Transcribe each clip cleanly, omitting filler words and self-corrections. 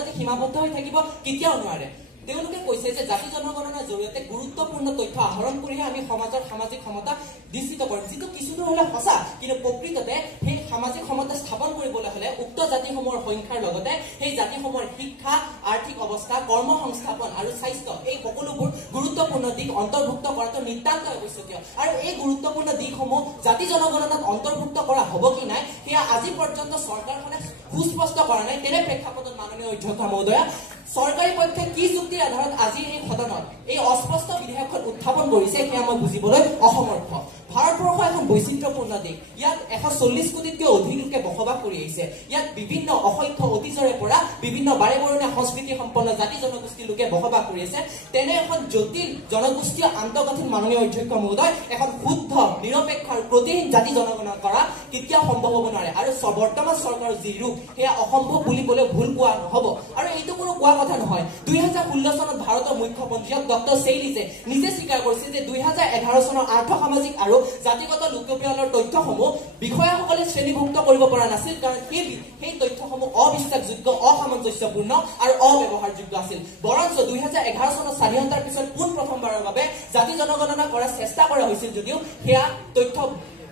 মাজতে সীমাবদ্ধ হৈ থাকিব কেতিয়াও নোৱাৰে তেওঁলোকে কৈছে যে জাতি জনগণনাৰ জৰিয়তে গুৰুত্বপূৰ্ণ তথ্য আহৰণ কৰিহে আমি সমাজৰ সামাজিক ক্ষমতা নিশ্চিত কৰিম যিটো কিছুদূৰ হলে সঁচা কিন্তু প্ৰকৃততে সেই সামাজিক ক্ষমতা স্থাপন কৰিবলৈ হলে উক্ত জাতিসমূহৰ সংখ্যাৰ লগতে সেই জাতিসমূহৰ শিক্ষা আৰ্থিক অৱস্থা কৰ্ম সংস্থাপন আৰু স্বাস্থ্য এই সকলোবোৰ গুৰুত্বপূৰ্ণ দিশ অন্তৰ্ভুক্ত কৰাটো নিতান্ত আৱশ্যকীয় আৰু এই গুৰুত্বপূৰ্ণ দিশসমূহ জাতি জনগণনাত অন্তৰ্ভুক্ত কৰা হ'ব কি নাই সেয়া আজি পৰ্যন্ত চৰকাৰখনে সুস্পষ্ট কৰা নাই তেনে প্ৰেক্ষাপটত মাননীয় অধ্যক্ষ মহোদয়া চৰকাৰী পক্ষে কি যুক্তিৰ আধাৰত আজি এই সদনত এই অস্পষ্ট বিধেয়কখন উত্থাপন কৰিছে সেয়া মই বুজিবলৈ অসমৰ্থ ভাৰতবৰ্ষ এখন বৈচিত্ৰ্যপূৰ্ণ দেশ ইয়াত 140 কোটিতকৈ অধিক লোকে বসবাস কৰি আহিছে ইয়াত বিভিন্ন অসংখ্য অতীজৰে পৰা বিভিন্ন বাৰেবৰণীয়া সংস্কৃতি সম্পন্ন জাতি জনগোষ্ঠীৰ লোকে বসবাস কৰি আছে তেনে এখন জটিল জনগোষ্ঠীয় আন্তঃগাঁথনি মাননীয় অধ্যক্ষ মহোদয় এখন শুদ্ধ নিৰপেক্ষ আৰু প্ৰতিহীন জাতি জনগণনা কৰা কেতিয়াও সম্ভৱ হ'ব নোৱাৰে আৰু বৰ্তমান চৰকাৰৰ যি ৰূপ সেয়া অসম্ভৱ বুলি ক'লে ভুল কোৱা নহ'ব আৰু এইটো কোনো কোৱা কথা নহয় 2016 চনত ভাৰতৰ মুখ্যমন্ত্ৰী ডক্টৰ চেইলিছে নিজে স্বীকাৰ কৰিছে যে 2011 চনৰ আৰ্থ সামাজিক আৰু জাতিগত লোকপিয়লৰ তথ্যসমূহ বিষয়াসকলে শ্ৰেণীভুক্ত কৰিব পৰা নাছিল কাৰণ সেই তথ্যসমূহ অবিশ্বাসযোগ্য অসামঞ্জস্যপূৰ্ণ আৰু অব্যৱহাৰযোগ্য আছিল বৰঞ্চ 2011 চনৰ স্বাধীনতাৰ পিছত পোনপ্ৰথমবাৰৰ বাবে জাতি জনগণনা কৰাৰ চেষ্টা কৰা হৈছিল যদিও সেয়া তথ্য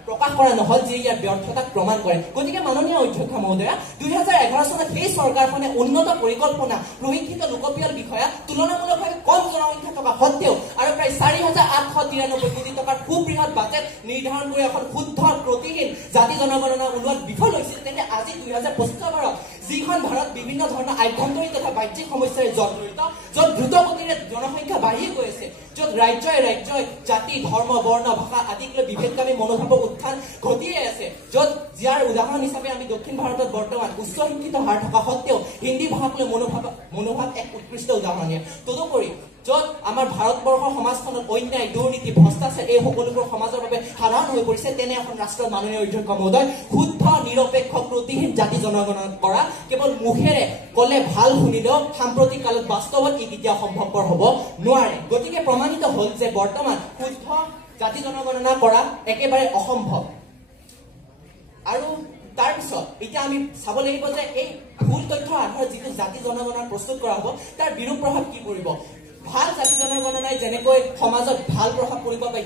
প্ৰকাশ কৰা নহল যে ইয়াৰ ব্যৰ্থতাক প্ৰমাণ কৰে গতিকে মাননীয় অধ্যক্ষ মহোদয়া 2011 চনত সেই চৰকাৰখনে উন্নত পৰিকল্পনা প্ৰশিক্ষিত লোকপিয়ল বিষয়া তুলনামূলকভাৱে কম জনসংখ্যা থকা সত্ত্বেও আৰু প্ৰায় 4,893 কোটি টকাৰ সুবৃহৎ বাজেট নিৰ্ধাৰণ কৰি এখন শুদ্ধ প্ৰতিহীন জাতি জনগণনা উলিওৱাত বিফল হৈছিল তেন্তে আজি 2025 বৰ্ষত যিখন ভাৰত বিভিন্ন ধৰণৰ আভ্যন্তৰীণ তথা বাহ্যিক সমস্যাৰে জৰ্জৰিত য'ত দ্ৰুতগতিৰে জনসংখ্যা বাঢ়ি গৈ আছে য'ত ৰাজ্যই জাতি ধৰ্ম বৰ্ণ ভাষা আদিক লৈ বিভেদকামী মনোভাৱৰ উত্থান ঘটিয়ে আছে য'ত যাৰ উদাহৰণ হিচাপে আমি দক্ষিণ ভাৰতত বৰ্তমান উচ্চ শিক্ষিত হাৰ থকা সত্ত্বেও হিন্দী ভাষাক লৈ মনোভাৱ এক উৎকৃষ্ট উদাহৰণীয় তদুপৰি য'ত আমাৰ ভাৰতবৰ্ষৰ সমাজখনত অন্যায় দুৰ্নীতি ভ্ৰষ্টাচাৰ এই সকলোবোৰ সমাজৰ বাবে সাধাৰণ হৈ পৰিছে তেনে এখন ৰাষ্ট্ৰৰ মাননীয় অধ্যক্ষ মহোদয় শুদ্ধ নিৰপেক্ষ প্ৰতিহীন জাতি জনগণনা কৰা কেৱল মুখেৰে ক'লে ভাল শুনিলেও সাম্প্ৰতিক কালত বাস্তৱত ই কেতিয়াও সম্ভৱপৰ হ'ব নোৱাৰে গতিকে প্ৰমাণিত হ'ল যে বৰ্তমান শুদ্ধ জাতি জনগণনা কৰা একেবাৰে অসম্ভৱ আৰু তাৰপিছত এতিয়া আমি চাব লাগিব যে এই ভুল তথ্যৰ আধাৰত যিটো জাতি জনগণনা প্ৰস্তুত কৰা হ'ব তাৰ বিৰূপ প্ৰভাৱ কি পৰিব ভাল জাতি জনগণনাই যেনেকৈ সমাজত ভাল প্ৰভাৱ পৰিব বা